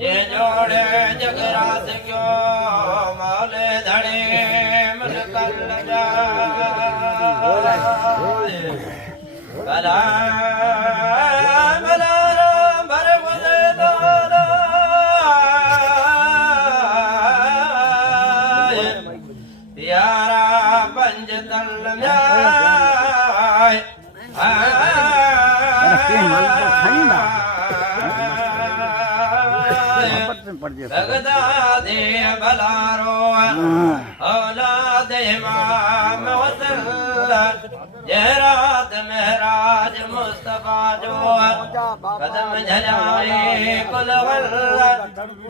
ये जोड़े जगरात क्यों मौले धड़े मन कर जा कला मलारा भर बुझे दोला यारा पंज तल जाए लगदा दे बलारो औलाद इमाम हुसैन जहरात महराज मुस्तफा जो कदम झलाए कुल वल्ला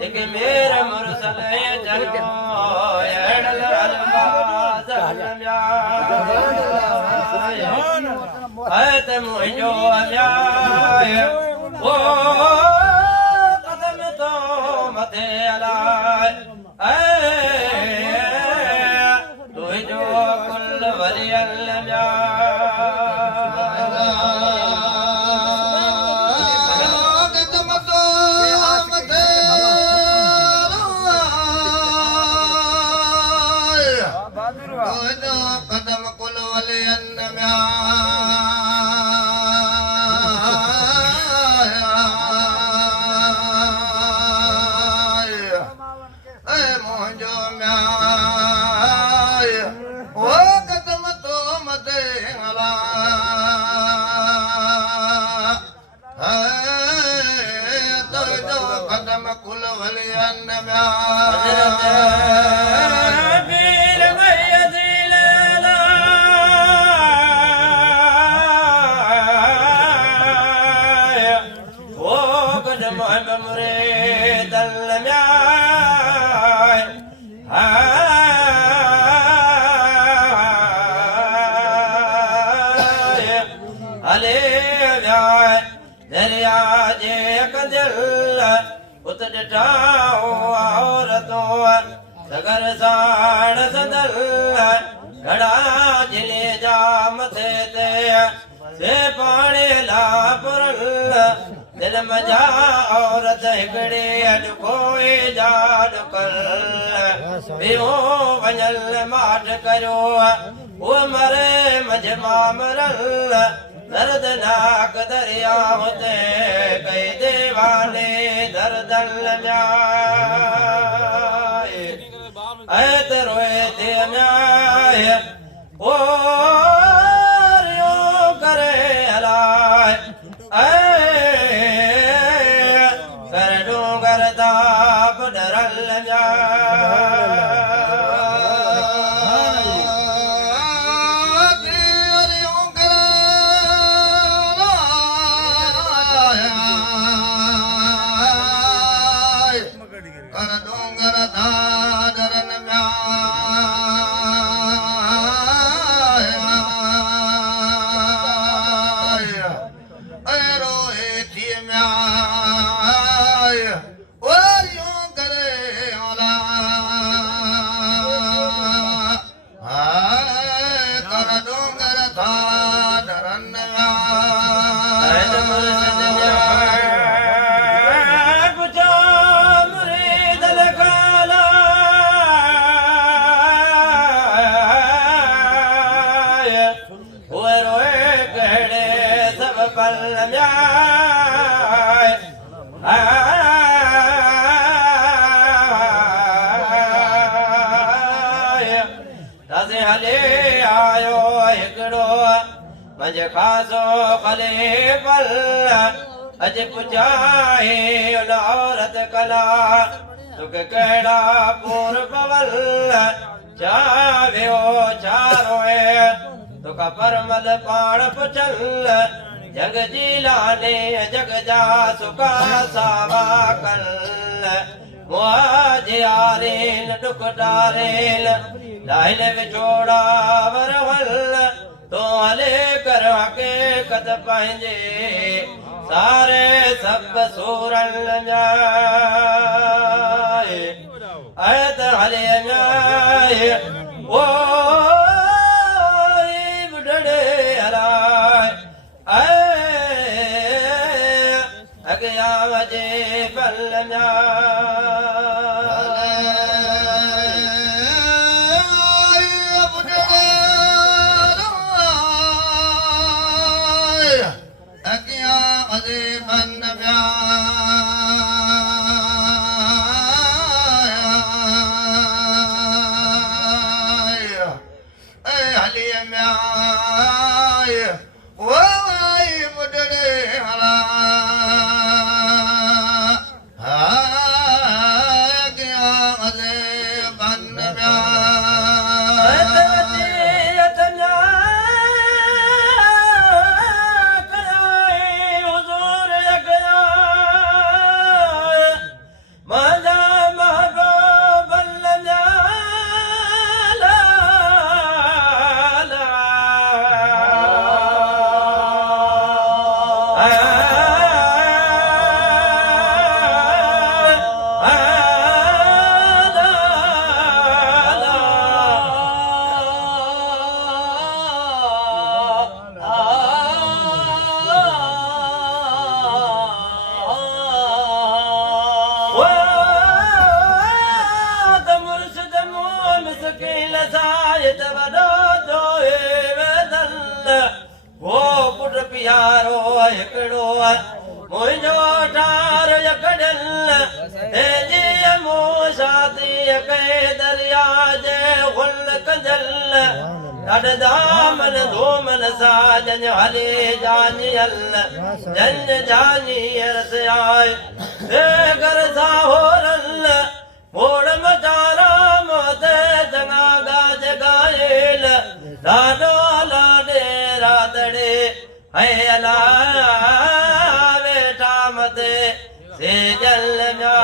एक मेरे मुरसल चलो एडल अलमाज या ऐत मुझो या ओ मते अलाय तू जो कुल वली अल्लाह कदम तो मते तू कदम कुल वली कुल वलियन पीर मैयदी लेला ओ कदम बमरे दल म्याय अले म्याय दरिया जे कदल उत ॾिठाऊं औरतूं सगर साण सदल घड़ा जिले जा मथे ते से पाणे ला पुरल दिल मजा औरत हिकिड़े अॼुकोए जा ॾुकल ॿियो वञल माठ करियो उहो मरे मजमा मरल दर्दनाक दरिया होते कई देवाने दर्दल जाए ऐत रोए थे न्याय ओ रियो करे हलाय कर डूंगर दाप डरल जाए मज खासो खले पल अज पुजाए उन औरत कला तुक कड़ा पूर पवल चाव्यो चारोए तुक परमल पाण पुचल जग जी लाने जग जा सुका सावा कल मुआजियारेन डुकटारेन लाइन विछोड़ा वरवल तो हले कर के कद पंहिंजे सारे सब सूरन जाए ऐत हले जाए ओ बुढ़े हराए अगया वजे पल दामन धूमन साजन हले जानी अल जन जानी रस आए घर सा हो रल मोड़ मचारा मोते जगा गाज गायल लाडो लाडे रातड़े है अला बेटा मते से जल जा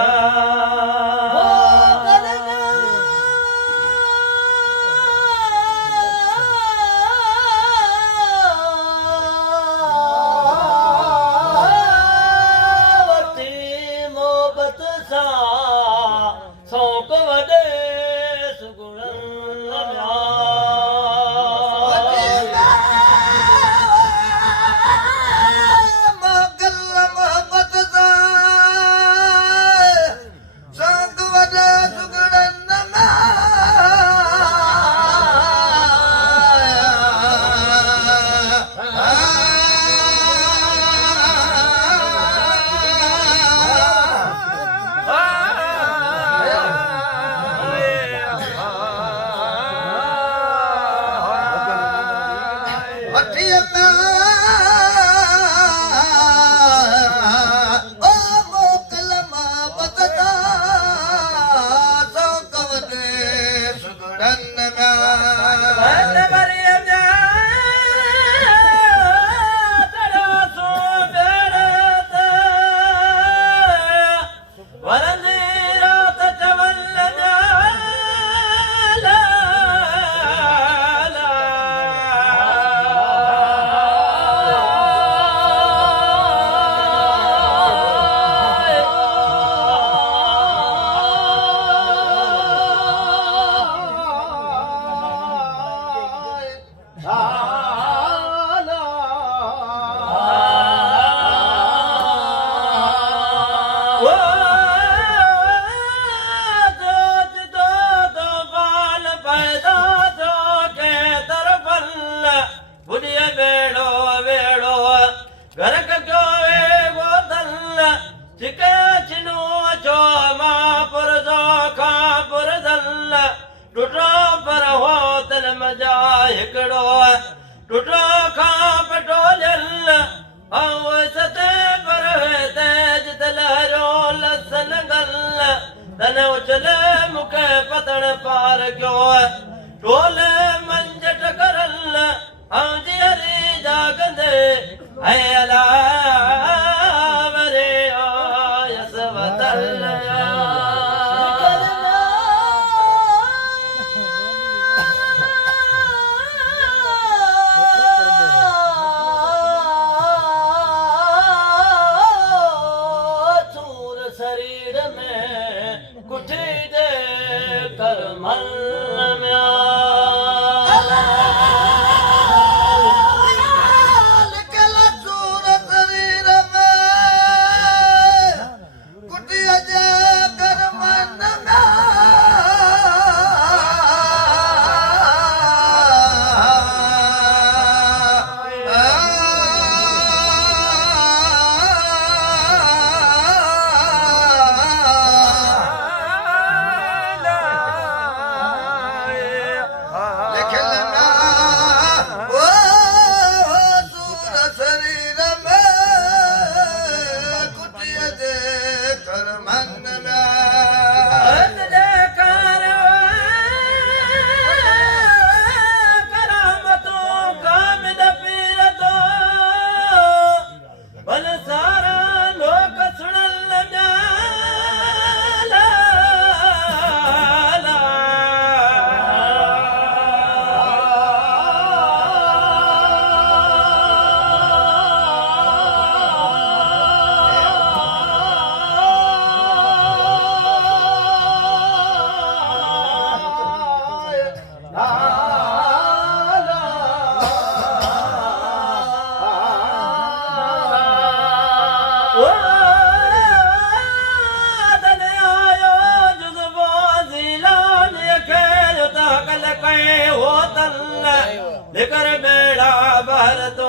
लिकर बेड़ा बहर तो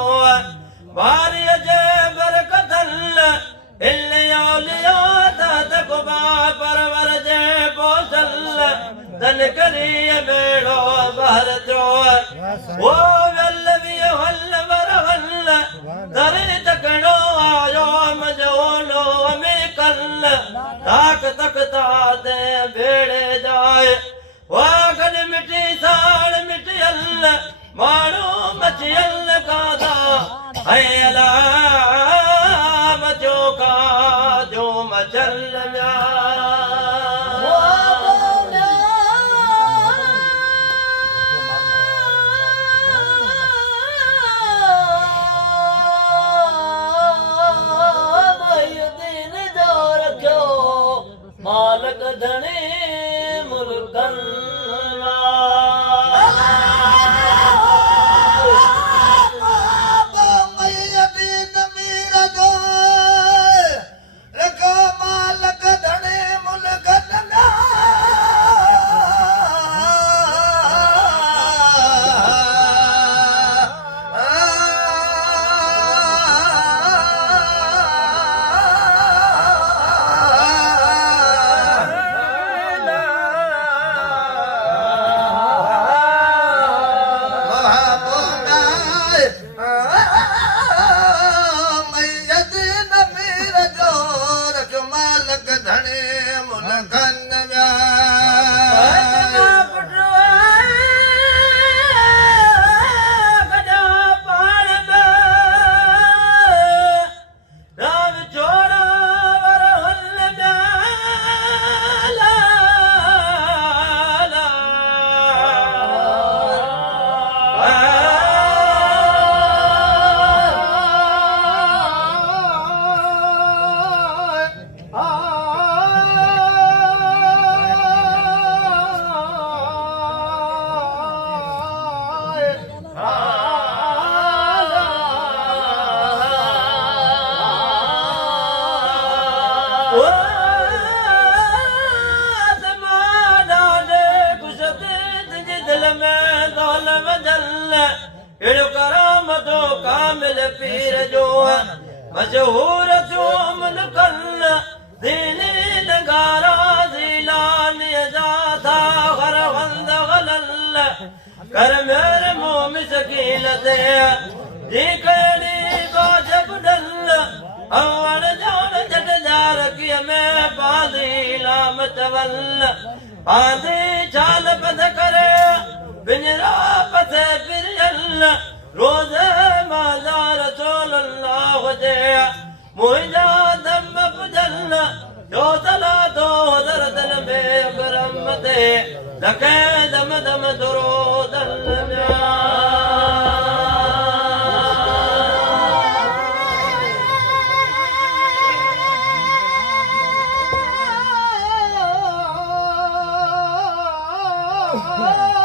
वारिय जे बरकतल इल्लिया तकुबा परवर जे पोसल तन करिय बेड़ो बहर तो वो वल भी हल वर हल दरे तकड़ो आयो मजोलो में कल ताक तकता दे बेड़े जाए वागन मिटी साड़ मिटी अल्लाह मानो मचियल कादा है अला मचो का जो मचल मालक धने मुल्कन मशहूर तुम कल दीनी नगारा जिलान जाता गरवंद गलल कर मेरे मुंह में सकील दे जी कड़ी बाजब डल अवन जान जट जार की मैं बादी लाम चवल आधी चाल पद करे बिजरा पथे फिर रोज माजार सोल्लाह जे मुझा दम पजल जो तला दो दर्दन में गरम दे लके दम दम दुरो दल ਓ